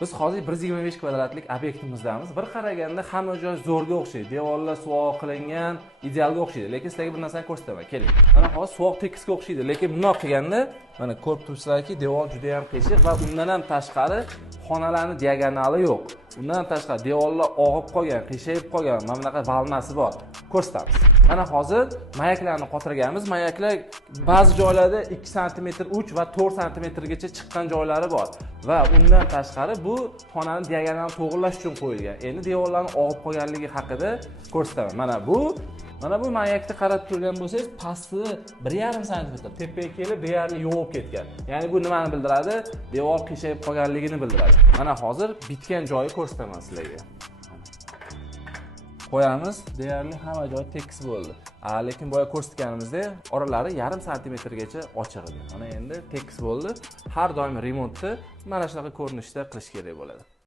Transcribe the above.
Biz hozir 125 kvadratlik obyektimizdamiz. Bir qaraganda hamma joy zo'rga o'xshaydi. Devorlar suvoq qilingan, idealga o'xshaydi. Lekin sizlarga bir narsani ko'rsataman. Keling. Mana hozir suvoq tekisga o'xshaydi, lekin bundoq qilganda mana ko'rib turibsizlarki, devor juda ham qiyshiq va undan ham tashqari xonalarning diagonali yo'q. Undan ham tashqari devorlar og'ib qolgan, qiyshayib qolgan, mana bunaqa valnasi bor. Ko'rsatamiz. Mana hozir mayaklarni qotirganmiz. Mayaklar ba'zi joylarda 2 sm uch va 4 sm gacha chiqqan joylari bor va undan tashqari bu xonani diagonalini to'g'irlash uchun qo'yilgan. Endi devorlarning og'ib qolganligi haqida ko'rsataman. Mana bu mayakni qarab turgan bo'lsangiz, pasti 1,5 sm, tepaga kelib deyarli yo'qolib ketgan. Ya'ni bu nimani bildiradi? Devor qiyshayib qolganligini bildiradi. Mana hozir bitgan joyi ko'rsataman sizlarga. Qo'yamiz, deyarli hamma joy tekis bo'ldi. Lekin boya ko'rsatganimizda oralari 0,5 sm ochiq edi. Mana endi tekis bo'ldi. Har doim remontni mana shunaqa ko'rinishda qilish kerak bo'ladi.